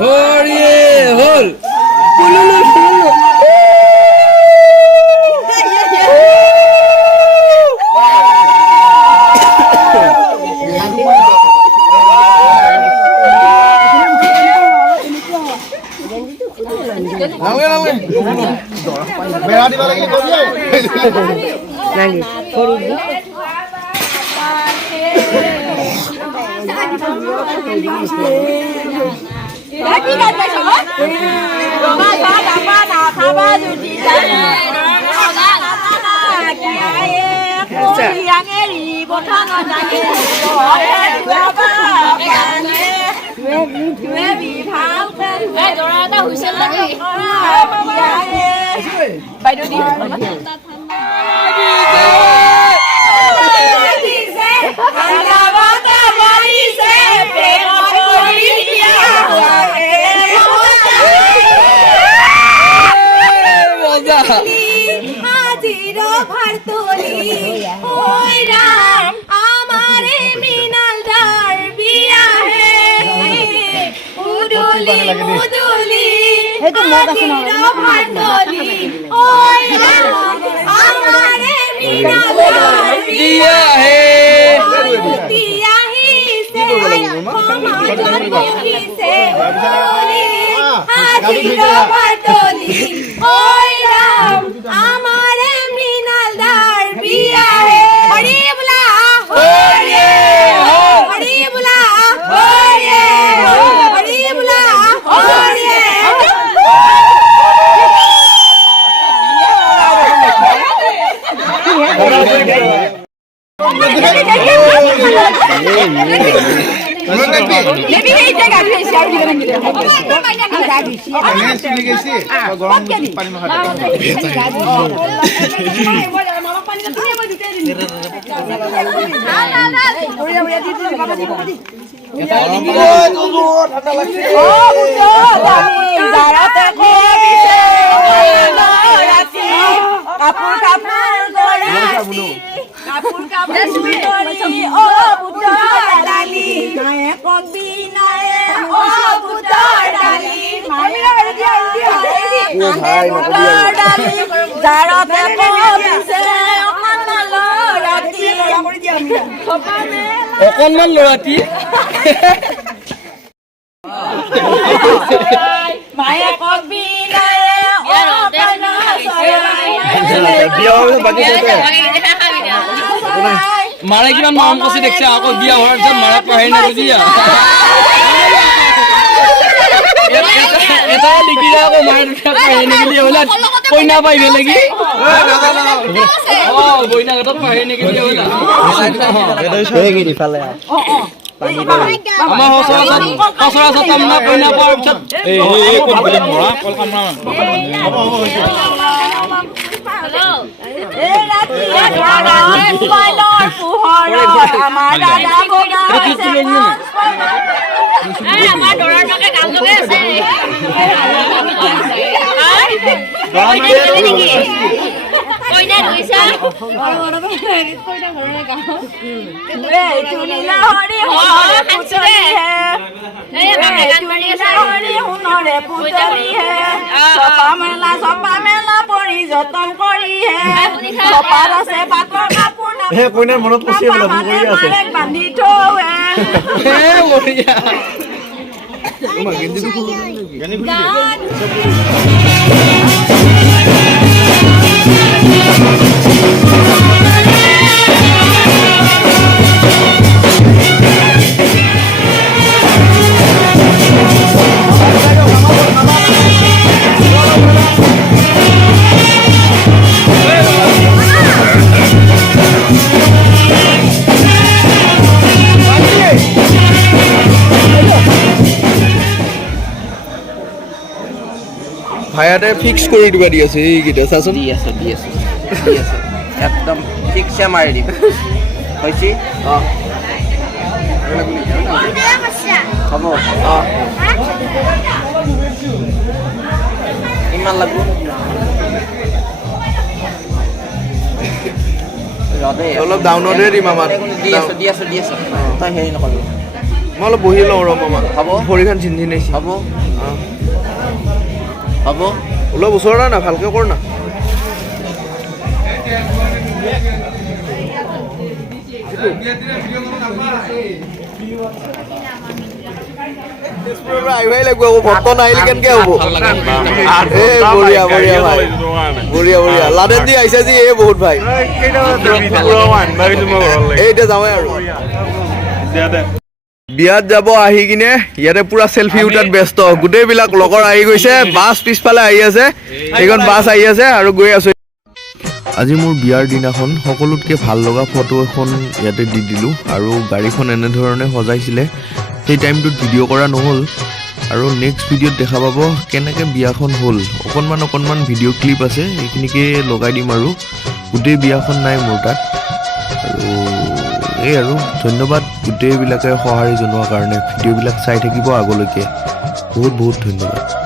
হৰিয়ে হল বেড়া দিবা লাগিলে কবি নালি সৰু কি গাইছে সব ৰঙা ধোৱা ডাবা নাখাবা জুতি বাইদেউ দি হাজির ভারতলি ওই রাম আমারে মৃণাল দার বিয়া হে উদুলি উদুলি হাজির ভারতলি ওই রাম আমারে মৃণাল দার বিয়া হে দিয়া হিসে সমাজত বহিছে হাজির ভারতলি ওই রাম আমারে মৃণাল দার বিয়া হে হরি বুলা হরি হরি বুলা হরি হরি বুলা Hari Maybe he take a place out here and get it. Gorong pani mahal. Kapur kapur suri oh putar dali nae kobi nae oh putar dali mamira dia putar dali jarate kobi se okanalo rati অকণমান লৰাটি mae kobi nae oh মাৰে কিমান মৰম কৰিছে দেখিছে আকৌ বিয়া হোৱাৰ পিছত মাৰা পাহৰি নাবুজিয়া এটা লিখি যায় আকৌ মাৰ পাহৰি নিগিলি হ'লা কইনা পাইবে লাগি বইনা ঘাটত পাহৰি নিগিলি হ'লা আমাৰ সচৰাচৰ কামনা কইনা পোৱাৰ পিছত মৰা কল কামনা যতন কৰি চপাত আছে পাতৰ কাপোৰ কইনাৰ মনত পচি আছে বান্ধি থৌৱে ভায়াতে ফিক্স কৰি দিবা দি আছে এইকেইটা চাচোন দি আছে একদম ফিক্সে মাৰি দিম হৈছে হ'ব ইমান লাগব অলপ ডাউনতে দিম আমাৰ দি আছো তই হেৰি নকৰিবি মই অলপ বহি লওঁ ৰ মামা হ'ব ভৰিখন চিন্ধি নাইছে হ'ব হ'ব অলপ ওচৰত না ভালকে কৰ না আহিবই লাগিব আকৌ ভক্ত নাহিলে কেনেকে হ'ব এই বঢ়িয়া বঢ়িয়া ভাই বঢ়িয়া বঢ়িয়া লাডেন দি আহিছে যি এই বহুত ভাই এই এতিয়া যাওঁৱে আৰু বিয়াত যাব আহি কিনে ইয়াতে পুৰা সেলফি উঠাত ব্যস্ত গোটেইবিলাক লগৰ আহি গৈছে বাছ পিছফালে আহি আছে এইখন বাছ আহি আছে আৰু গৈ আছো আজি মোৰ বিয়াৰ দিনাখন সকলোতকৈ ভাল লগা ফটো এখন ইয়াতে দি দিলোঁ আৰু গাড়ীখন এনেধৰণে সজাইছিলে সেই টাইমটোত ভিডিঅ' কৰা নহ'ল আৰু নেক্সট ভিডিঅ'ত দেখা পাব কেনেকৈ বিয়াখন হ'ল অকণমান ভিডিঅ' ক্লিপ আছে এইখিনিকে লগাই দিম আৰু গোটেই বিয়াখন নাই মোৰ তাত আৰু এই আৰু ধন্যবাদ গোটেইবিলাকে সঁহাৰি জনোৱাৰ কাৰণে ভিডিঅ'বিলাক চাই থাকিব আগলৈকে বহুত বহুত ধন্যবাদ